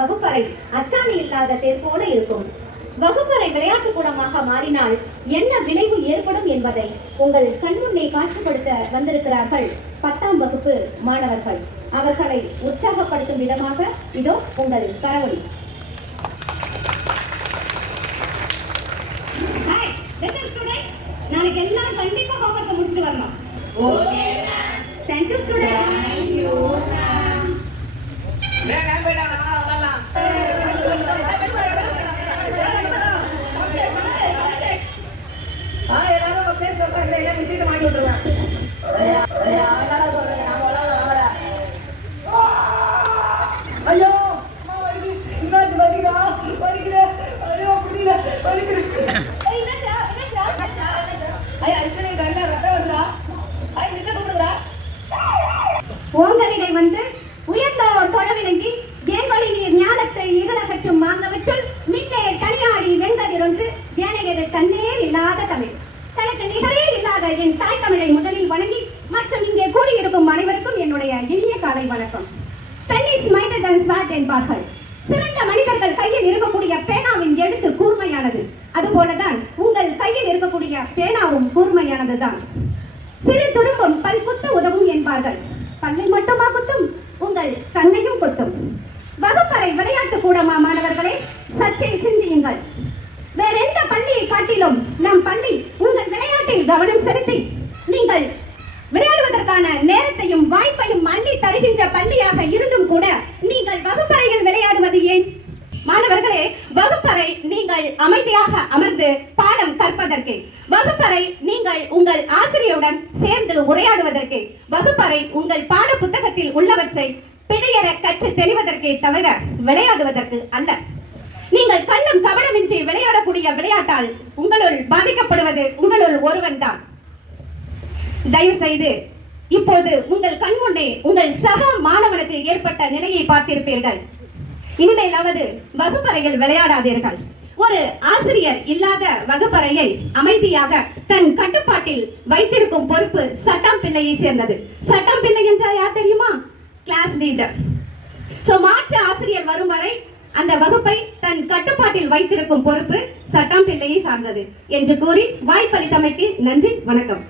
வகுப்பறை அச்சாணி இல்லாத தேர் போல இருக்கும். வகுப்பறை விளையாட்டு கூடமாக மாறினால் என்ன விளைவு ஏற்படும் என்பதை உங்கள் கண்முன்னே காட்சிப்படுத்த வந்திருக்கிறார்கள் பத்தாம் வகுப்பு மாணவர்கள். அவர்களை உற்சாகப்படுத்தும் விதமாக இதோ உங்கள் students. நாளைக்கு எல்லாரும் கண்டிப்பா ஹோம்ஒர்க் முடிச்சுட்டு வரணும். Thank you students. ஐயோ ஐயோ, என்னாச்சா? ரத்தம் வருதா? ஐய், நிஜம் சொல்லுடா. ஓங்கலிடை வந்து உயர்ந்தோர் தொழவிலங்கி ஏங்கொழி நீர் ஞானத்தை இகழகற்றும் மாங்கவற்றுள் மின்னே தனியாடி வெங்கதிரொன்று ஏனையது தன்னேர் இல்லாத தமிழ். தனக்கு நிகரே இல்லாத என் தாய் தமிழை முதலில் வணங்கி மற்றும் இங்கே கூடியிருக்கும் அனைவருக்கும் என்னுடைய இனிய காலை வணக்கம். இஸ் மைண்டட் என்பார்கள் சிறந்த மனிதர்கள் கையில் இருக்கக்கூடிய பேனாவின் எழுத்து கூர்மையானது. அதுபோலதான் உங்கள் கையில் இருக்கக்கூடிய பேனாவும் கூர்மையானது தான் சிறு துரும்பும் பல் குத்த உதவும் என்பார்கள். பல்லை மட்டுமா குத்தும்? உங்கள் கண்ணையும் குத்தும். வகுப்பறை விளையாட்டு கூடமா மாணவர்களே? சற்றே சிந்தியுங்கள். வேற எந்த பள்ளியை காட்டிலும் நம் பள்ளி உங்கள் விளையாட்டில் கவனம் செலுத்தி நீங்கள் விளையாடுவதற்கான நேரத்தையும் வாய்ப்பையும் மல்லி தருகின்ற பள்ளியாக இருந்தும் கூட நீங்கள் வகுப்பறையில் விளையாடுவது ஏன்? மாணவர்களே வகுப்பறை நீங்கள் அமைதியாக அமர்ந்து பாடம் கற்பதற்கு வகுப்பறை நீங்கள் உங்கள் ஆசிரியருடன் சேர்ந்து உரையாடுவதற்கு வகுப்பறை உங்கள் பாட புத்தகத்தில் உள்ளவற்றை பிழையற கற்று தெளிவதற்கே தவிர விளையாடுவதற்கு அல்ல. நீங்கள் கள்ளம் கவனமின்றி விளையாடக்கூடிய விளையாட்டால் உங்களுள் பாதிக்கப்படுவது உங்களுள் ஒருவன் தான். தயவு செய்து இப்போது உங்கள் கண்முன்னே உங்கள் சக மாணவனுக்கு ஏற்பட்ட நிலையை பார்த்திருப்பீர்கள். இனிமேலாவது வகுப்பறையில் விளையாடாதீர்கள். ஒரு ஆசிரியர் இல்லாத வகுப்பறையை அமைதியாக தன் கட்டுப்பாட்டில் வைத்திருக்கும் பொறுப்பு சட்டம் பிள்ளையை சேர்ந்தது. சட்டம் பிள்ளை என்றால் யார் தெரியுமா? கிளாஸ் லீடர் சோ மாற்று ஆசிரியர் வரும் வரை அந்த வகுப்பை தன் கட்டுப்பாட்டில் வைத்திருக்கும் பொறுப்பு சட்டம் பிள்ளையை சார்ந்தது என்று கூறி வாய்ப்பளித்தமைக்கு நன்றி வணக்கம்.